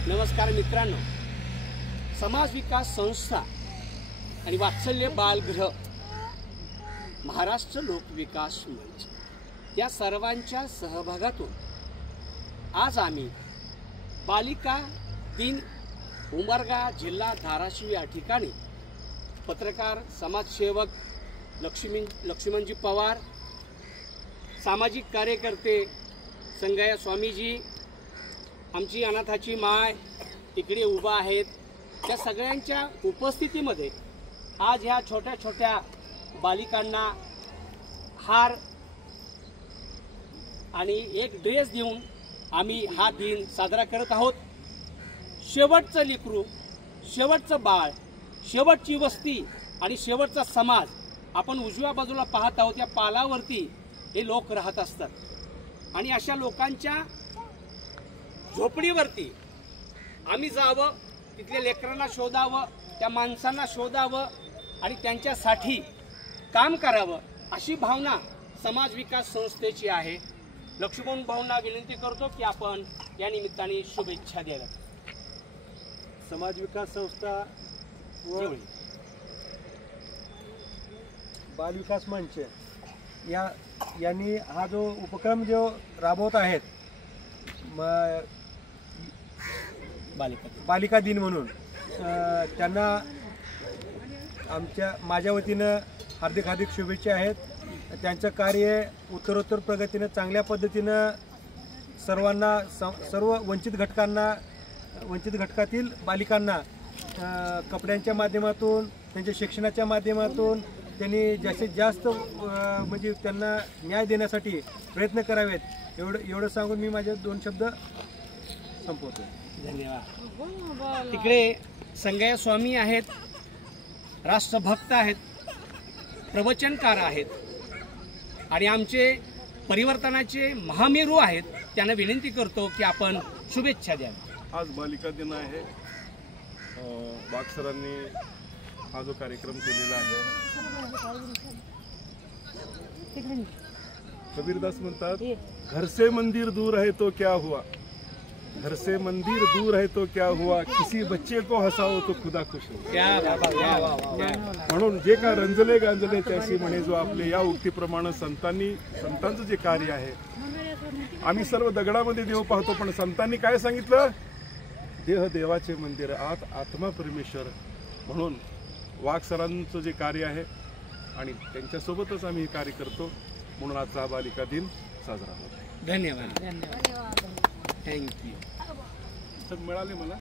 नमस्कार मित्रांनो, समाज विकास संस्था आणि वात्सल्य बालगृह, महाराष्ट्र लोकविकास मंच या सर्वांच्या सहभागातून आज आम्ही बालिका दिन उमरगा जिल्हा धाराशिव या ठिकाणी पत्रकार, समाजसेवक लक्ष्मणजी पवार, सामाजिक कार्यकर्ते संगया स्वामीजी, आमची अनाथाची माय इकडे उभा आहेत, त्या सगळ्यांच्या उपस्थितीमध्ये आज ह्या छोट्या छोट्या बालिकांना हार आणि एक ड्रेस देऊन आम्ही हा दिन साजरा करत आहोत। शेवटचं लेकरू, शेवटचं बाळ, शेवटची वस्ती आणि शेवटचा समाज आपण उजव्या बाजूला पाहत आहोत। या पालावरती हे लोक राहत असतात आणि अशा लोकांच्या झोपडीवरती आम्ही जावं, तिथल्या लेकरांना शोधावं, त्या माणसांना शोधावं आणि त्यांच्यासाठी काम करावं अशी भावना समाज विकास संस्थेची आहे। लक्ष्मण भाऊंना विनंती करतो की आपण या निमित्ताने शुभेच्छा द्याव्या। समाज विकास संस्था व बाल विकास मंच यांनी हा जो उपक्रम जो राबवत आहेत बालिका दिन म्हणून, त्यांना माझ्या वतीनं हार्दिक हार्दिक शुभेच्छा आहेत। त्यांचं कार्य उत्तरोत्तर प्रगतीनं चांगल्या पद्धतीनं सर्वांना, सर्व वंचित घटकातील बालिकांना कपड्यांच्या माध्यमातून, त्यांच्या शिक्षणाच्या माध्यमातून त्यांनी जास्तीत जास्त म्हणजे त्यांना न्याय देण्यासाठी प्रयत्न करावेत एवढं सांगून मी माझे 2 शब्द संपवतो। धन्यवाद। तिकडे संगया स्वामी आहेत, राष्ट्रभक्त आहेत, प्रवचनकार आहेत आणि आमचे परिवर्तनाचे महामेरू आहेत। त्यांना विनंती करतो की आपण शुभेच्छा द्याव्या। आज बालिका दिन आहे। वाघ सरांनी हा जो कार्यक्रम केलेला आहे, कबीरदास म्हणतात, घर से मंदिर दूर है तो क्या हुआ, घर से मंदिर दूर है तो क्या हुआ, किसी बच्चे को हसाओ तो खुदा खुश हो। म्हणून जे का रंजले गांजले त्याशी म्हणे, जो आपले या उक्तीप्रमाणे संतांचं जे कार्य आहे, आम्ही सर्व दगडामध्ये देव पाहतो, पण संतांनी काय सांगितलं, देह देवाचे मंदिर, आत्मा परमेश्वर। म्हणून वाघ सरांचं जे कार्य आहे आणि त्यांच्यासोबतच आम्ही हे कार्य करतो, म्हणून आजचा बालिका दिन साजरा होतो। धन्यवाद, थँक्यू। मिळाले मला।